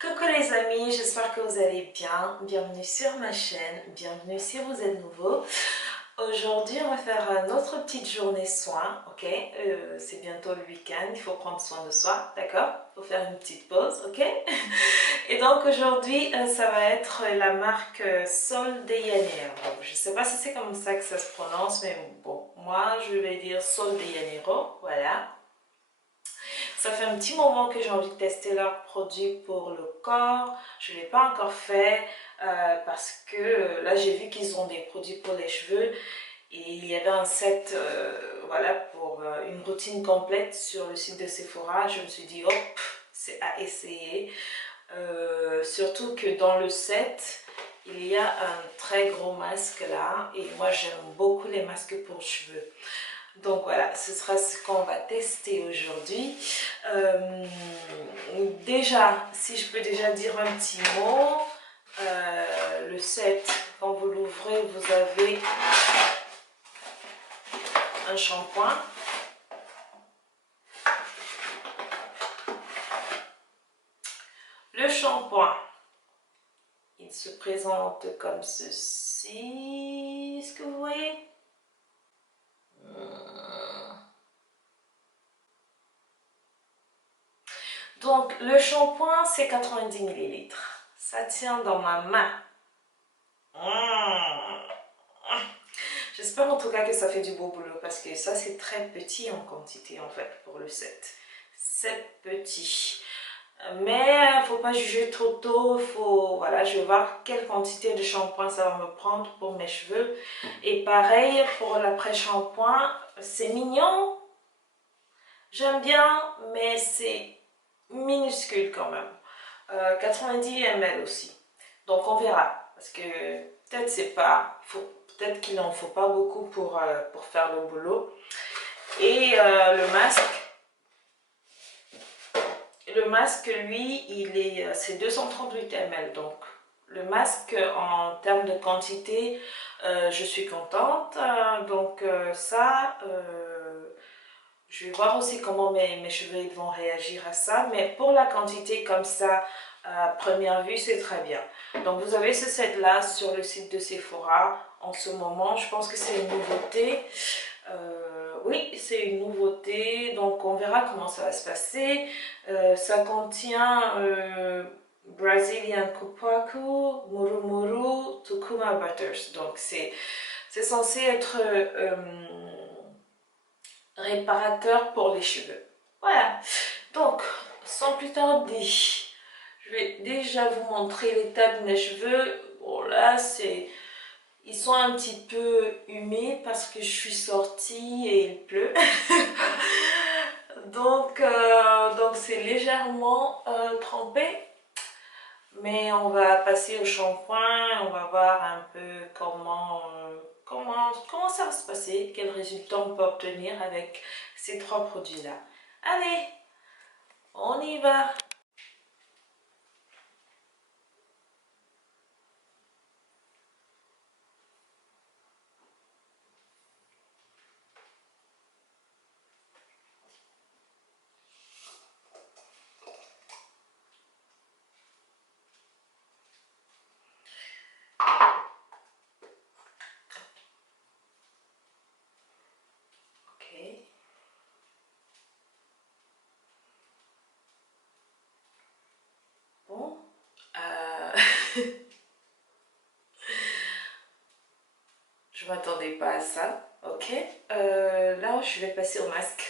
Coucou les amis, j'espère que vous allez bien. Bienvenue sur ma chaîne, bienvenue si vous êtes nouveau. Aujourd'hui, on va faire notre petite journée soin, ok? C'est bientôt le week-end, il faut prendre soin de soi, d'accord? Il faut faire une petite pause, ok? Et donc aujourd'hui, ça va être la marque Sol de Janeiro. Je ne sais pas si c'est comme ça que ça se prononce, mais bon, moi je vais dire Sol de Janeiro, voilà. Ça fait un petit moment que j'ai envie de tester leurs produits pour le corps. Je ne l'ai pas encore fait parce que là j'ai vu qu'ils ont des produits pour les cheveux et il y avait un set voilà, pour une routine complète sur le site de Sephora. Je me suis dit hop, c'est à essayer. Surtout que dans le set, il y a un très gros masque là et moi j'aime beaucoup les masques pour cheveux. Donc voilà, ce sera ce qu'on va tester aujourd'hui. Déjà, si je peux déjà dire un petit mot, le set, quand vous l'ouvrez, vous avez un shampoing. Le shampoing, il se présente comme ceci. Est-ce que vous voyez? Donc, le shampoing, c'est 90 ml. Ça tient dans ma main. J'espère en tout cas que ça fait du beau boulot parce que ça, c'est très petit en quantité en fait pour le set. C'est petit. Mais il ne faut pas juger trop tôt. Voilà, je vais voir quelle quantité de shampoing ça va me prendre pour mes cheveux. Et pareil pour l'après-shampoing. C'est mignon. J'aime bien, mais c'est minuscule quand même. 90 ml aussi. Donc on verra. Parce que peut-être c'est pas... Peut-être qu'il n'en faut pas beaucoup pour faire le boulot. Et le masque, lui, c'est 238 ml. Donc le masque en termes de quantité, je suis contente. Je vais voir aussi comment mes cheveux vont réagir à ça. Mais pour la quantité comme ça, à première vue, c'est très bien. Donc vous avez ce set là sur le site de Sephora en ce moment. Je pense que c'est une nouveauté. Oui, c'est une nouveauté. Donc on verra comment ça va se passer. Ça contient Brazilian Copacu, Muru Muru, Tukuma Butters. Donc c'est censé être réparateur pour les cheveux. Voilà. Donc, sans plus tarder, je vais déjà vous montrer l'état de mes cheveux. Bon là, ils sont un petit peu humides parce que je suis sortie et il pleut. donc c'est légèrement trempé. Mais on va passer au shampoing, on va voir un peu comment ça va se passer, quel résultat on peut obtenir avec ces trois produits-là. Allez, on y va! Ok. Bon. Je m'attendais pas à ça. Ok. Là, je vais passer au masque.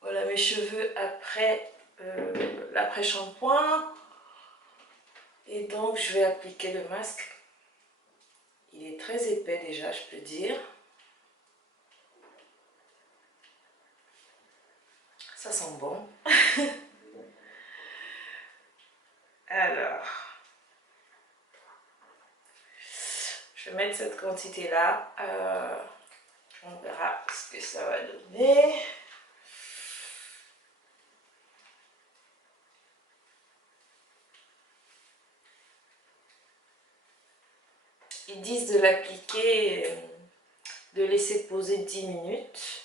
Voilà mes cheveux après l'après-shampoing. Et donc, je vais appliquer le masque. Il est très épais déjà, je peux dire. Ça sent bon. Alors, je vais mettre cette quantité-là. On verra ce que ça va donner. Ils disent de l'appliquer, de laisser poser 10 minutes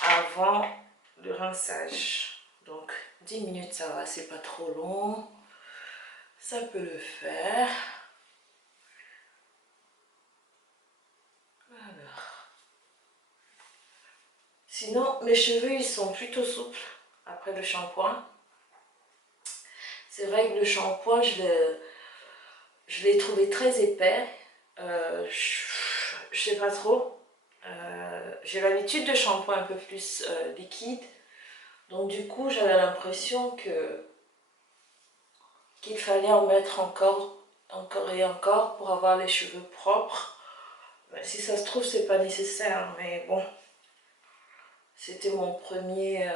avant le rinçage. Donc 10 minutes ça va, c'est pas trop long. Ça peut le faire. Alors. Sinon, mes cheveux, ils sont plutôt souples après le shampoing. C'est vrai que le shampoing, je l'ai trouvé très épais. Je sais pas trop. J'ai l'habitude de shampoing un peu plus liquide. Donc du coup, j'avais l'impression qu'il fallait en mettre encore et encore pour avoir les cheveux propres. Ben, si ça se trouve, c'est pas nécessaire, mais bon. C'était mon premier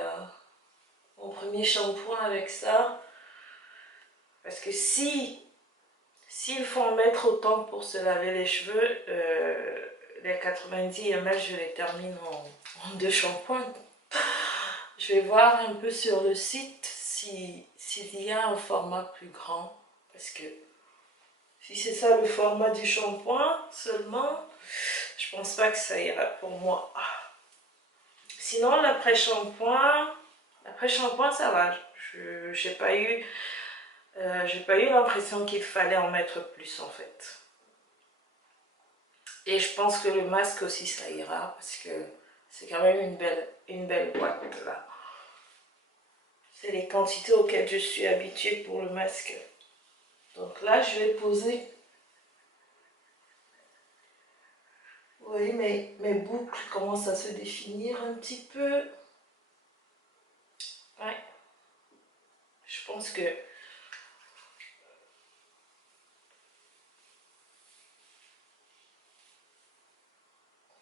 shampoing avec ça. Parce que s'il faut en mettre autant pour se laver les cheveux, les 90 ml, je les termine en 2 shampoings. Je vais voir un peu sur le site s'il y a un format plus grand. Parce que si c'est ça le format du shampoing seulement, je pense pas que ça ira pour moi. Sinon, l'après-shampoing, ça va. J'ai pas eu l'impression qu'il fallait en mettre plus en fait. Et je pense que le masque aussi ça ira parce que c'est quand même une belle boîte là. C'est les quantités auxquelles je suis habituée pour le masque. Donc là je vais poser. Vous voyez mes boucles commencent à se définir un petit peu. Ouais. Je pense que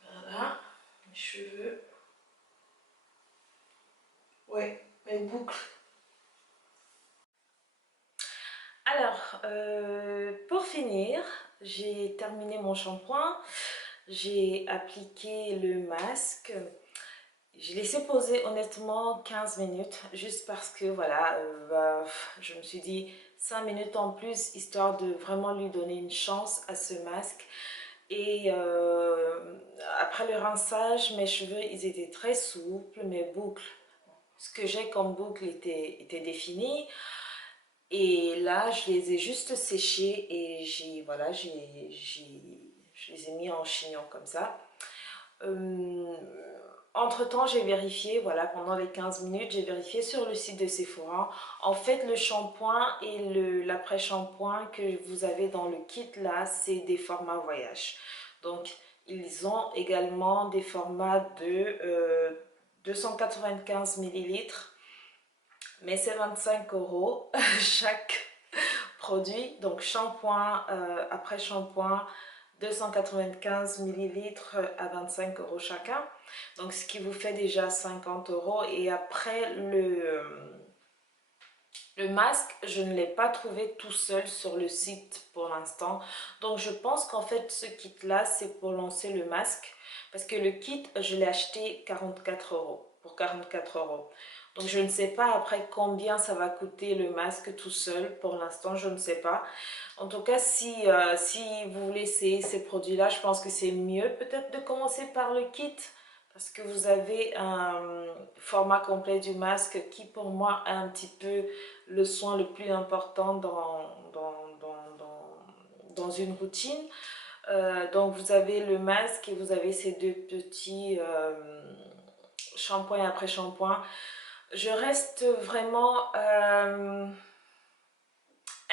voilà, mes cheveux. Ouais, mes boucles. Alors, pour finir, j'ai terminé mon shampoing. J'ai appliqué le masque. J'ai laissé poser honnêtement 15 minutes, juste parce que voilà, je me suis dit 5 minutes en plus, histoire de vraiment lui donner une chance à ce masque. Et après le rinçage, mes cheveux, ils étaient très souples, mes boucles, ce que j'ai comme boucle était défini. Et là, je les ai juste séchés et voilà, je les ai mis en chignon comme ça. Entre-temps, j'ai vérifié, voilà, pendant les 15 minutes, j'ai vérifié sur le site de Sephora. En fait, le shampoing et l'après-shampoing que vous avez dans le kit là, c'est des formats voyage. Donc, ils ont également des formats de 295 millilitres, mais c'est 25 € chaque produit. Donc, shampoing, après-shampoing, 295 millilitres à 25 € chacun, donc ce qui vous fait déjà 50 €. Et après le masque, je ne l'ai pas trouvé tout seul sur le site pour l'instant, donc je pense qu'en fait ce kit là c'est pour lancer le masque, parce que le kit je l'ai acheté 44 €, pour 44 €. Donc je ne sais pas après combien ça va coûter le masque tout seul, pour l'instant je ne sais pas. En tout cas, si vous voulez essayer ces produits-là, je pense que c'est mieux peut-être de commencer par le kit, parce que vous avez un format complet du masque qui pour moi a un petit peu le soin le plus important dans une routine. Donc vous avez le masque et vous avez ces deux petits shampoing après shampoing. Je reste vraiment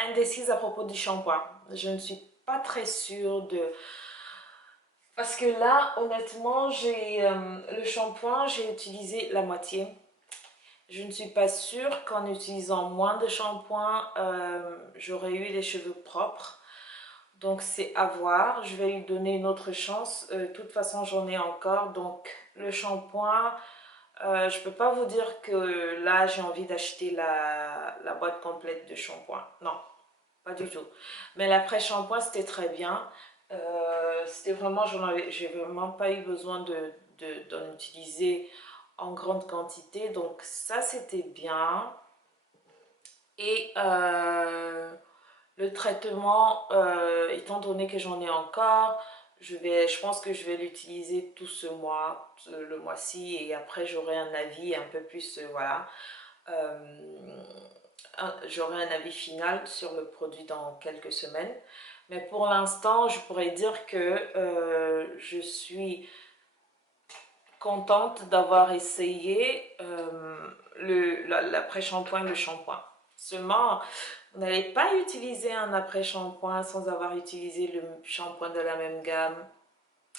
indécise à propos du shampoing. Je ne suis pas très sûre de... Parce que là, honnêtement, le shampoing, j'ai utilisé la moitié. Je ne suis pas sûre qu'en utilisant moins de shampoing, j'aurais eu les cheveux propres. Donc c'est à voir. Je vais lui donner une autre chance. De toute façon, j'en ai encore. Donc le shampoing... je peux pas vous dire que là j'ai envie d'acheter la boîte complète de shampoing. Non, pas du tout. Mais l'après-shampoing c'était très bien. C'était vraiment, j'ai vraiment pas eu besoin d'en utiliser en grande quantité. Donc ça c'était bien. Et le traitement, étant donné que j'en ai encore, je pense que je vais l'utiliser tout ce mois, le mois-ci, et après j'aurai un avis un peu plus, voilà. j'aurai un avis final sur le produit dans quelques semaines. Mais pour l'instant, je pourrais dire que je suis contente d'avoir essayé l'après-shampoing, le shampoing. Seulement, vous n'allez pas utiliser un après-shampoing sans avoir utilisé le shampoing de la même gamme.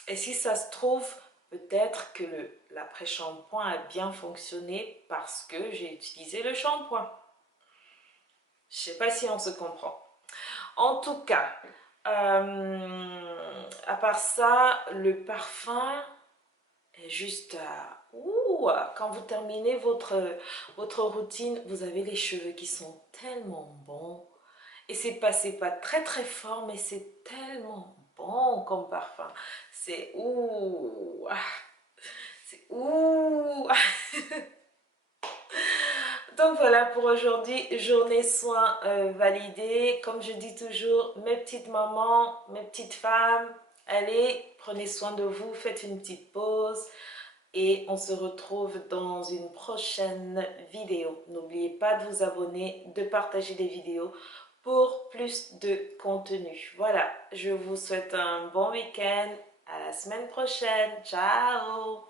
Et si ça se trouve, peut-être que l'après-shampoing a bien fonctionné parce que j'ai utilisé le shampoing. Je ne sais pas si on se comprend. En tout cas, à part ça, le parfum est juste... quand vous terminez votre routine, vous avez les cheveux qui sont tellement bons. Et c'est pas très très fort, mais c'est tellement bon comme parfum. C'est c'est Donc voilà pour aujourd'hui, journée soins validée. Comme je dis toujours, mes petites mamans, mes petites femmes, allez, prenez soin de vous, faites une petite pause. Et on se retrouve dans une prochaine vidéo. N'oubliez pas de vous abonner, de partager des vidéos pour plus de contenu. Voilà, je vous souhaite un bon week-end. À la semaine prochaine. Ciao!